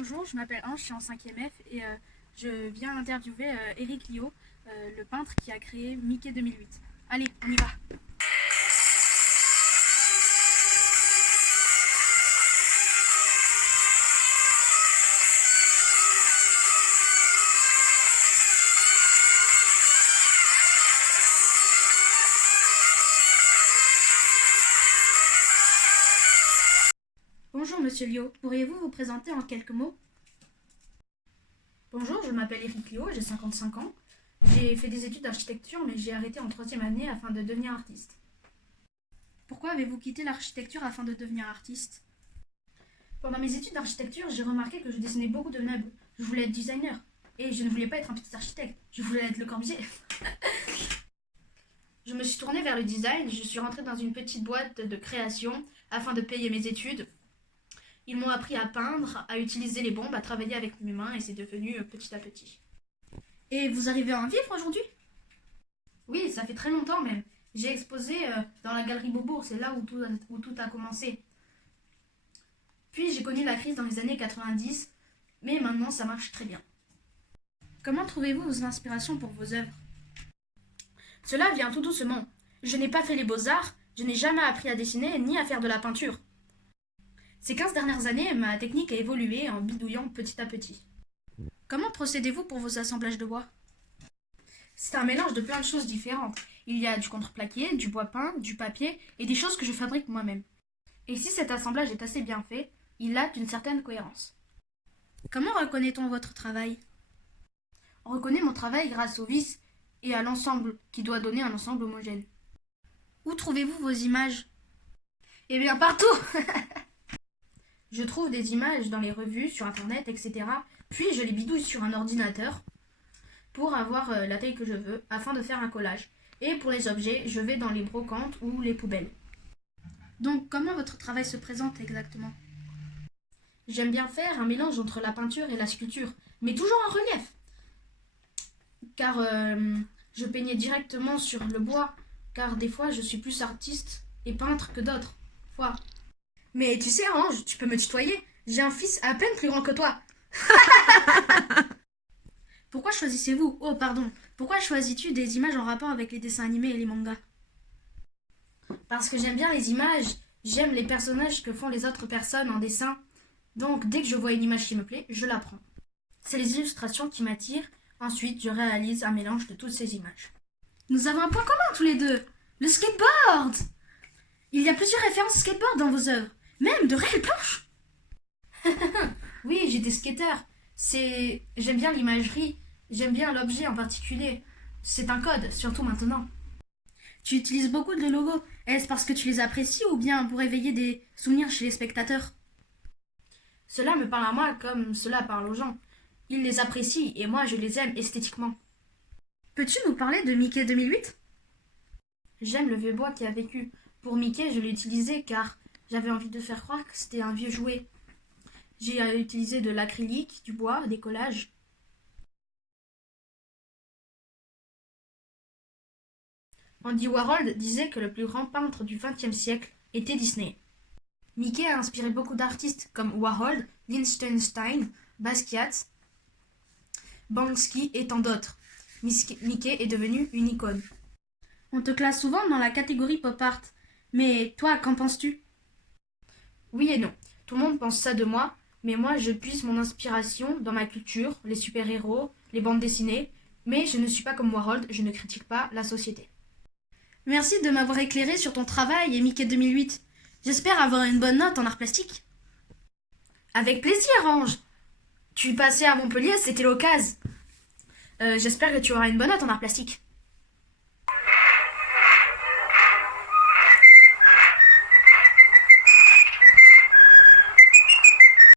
Bonjour, je m'appelle Ange, je suis en 5e F et je viens interviewer Eric Liot, le peintre qui a créé Mickey 2008. Allez, on y va. Bonjour Monsieur Liot, pourriez-vous vous présenter en quelques mots? Bonjour, je m'appelle Eric Liot, j'ai 55 ans. J'ai fait des études d'architecture, mais j'ai arrêté en 3e année afin de devenir artiste. Pourquoi avez-vous quitté l'architecture afin de devenir artiste? Pendant mes études d'architecture, j'ai remarqué que je dessinais beaucoup de meubles. Je voulais être designer. Et je ne voulais pas être un petit architecte, je voulais être Le Corbusier. Je me suis tournée vers le design, je suis rentrée dans une petite boîte de création afin de payer mes études. Ils m'ont appris à peindre, à utiliser les bombes, à travailler avec mes mains et c'est devenu petit à petit. Et vous arrivez à en vivre aujourd'hui? Oui, ça fait très longtemps même. J'ai exposé dans la galerie Beaubourg, c'est là où tout a commencé. Puis j'ai connu la crise dans les années 90, mais maintenant ça marche très bien. Comment trouvez-vous vos inspirations pour vos œuvres? Cela vient tout doucement. Je n'ai pas fait les beaux-arts, je n'ai jamais appris à dessiner ni à faire de la peinture. Ces 15 dernières années, ma technique a évolué en bidouillant petit à petit. Comment procédez-vous pour vos assemblages de bois? C'est un mélange de plein de choses différentes. Il y a du contreplaqué, du bois peint, du papier et des choses que je fabrique moi-même. Et si cet assemblage est assez bien fait, il a une certaine cohérence. Comment reconnaît-on votre travail? On reconnaît mon travail grâce aux vis et à l'ensemble qui doit donner un ensemble homogène. Où trouvez-vous vos images? Eh bien partout. Je trouve des images dans les revues, sur internet, etc. Puis je les bidouille sur un ordinateur pour avoir la taille que je veux afin de faire un collage. Et pour les objets, je vais dans les brocantes ou les poubelles. Donc comment votre travail se présente exactement? J'aime bien faire un mélange entre la peinture et la sculpture, mais toujours en relief. Car je peignais directement sur le bois, car des fois je suis plus artiste et peintre que d'autres fois. Mais tu sais, Ange, tu peux me tutoyer. J'ai un fils à peine plus grand que toi. Pourquoi choisissez-vous? Oh, pardon. Pourquoi choisis-tu des images en rapport avec les dessins animés et les mangas? Parce que j'aime bien les images. J'aime les personnages que font les autres personnes en dessin. Donc, dès que je vois une image qui me plaît, je la prends. C'est les illustrations qui m'attirent. Ensuite, je réalise un mélange de toutes ces images. Nous avons un point commun tous les deux. Le skateboard! Il y a plusieurs références au skateboard dans vos œuvres. Même de réelles planches. Oui, j'étais skateur. J'aime bien l'imagerie. J'aime bien l'objet en particulier. C'est un code, surtout maintenant. Tu utilises beaucoup de logos. Est-ce parce que tu les apprécies ou bien pour éveiller des souvenirs chez les spectateurs? Cela me parle à moi comme cela parle aux gens. Ils les apprécient et moi je les aime esthétiquement. Peux-tu nous parler de Mickey 2008? J'aime le vieux bois qui a vécu. Pour Mickey, je l'ai utilisé car j'avais envie de faire croire que c'était un vieux jouet. J'ai utilisé de l'acrylique, du bois, des collages. Andy Warhol disait que le plus grand peintre du XXe siècle était Disney. Mickey a inspiré beaucoup d'artistes comme Warhol, Liechtenstein, Basquiat, Banksy et tant d'autres. Mickey est devenu une icône. On te classe souvent dans la catégorie pop art. Mais toi, qu'en penses-tu? Oui et non. Tout le monde pense ça de moi, mais moi je puise mon inspiration dans ma culture, les super-héros, les bandes dessinées, mais je ne suis pas comme Warhol, je ne critique pas la société. Merci de m'avoir éclairé sur ton travail et Mickey 2008. J'espère avoir une bonne note en art plastique. Avec plaisir, Ange. Tu passais à Montpellier, c'était l'occasion. J'espère que tu auras une bonne note en art plastique.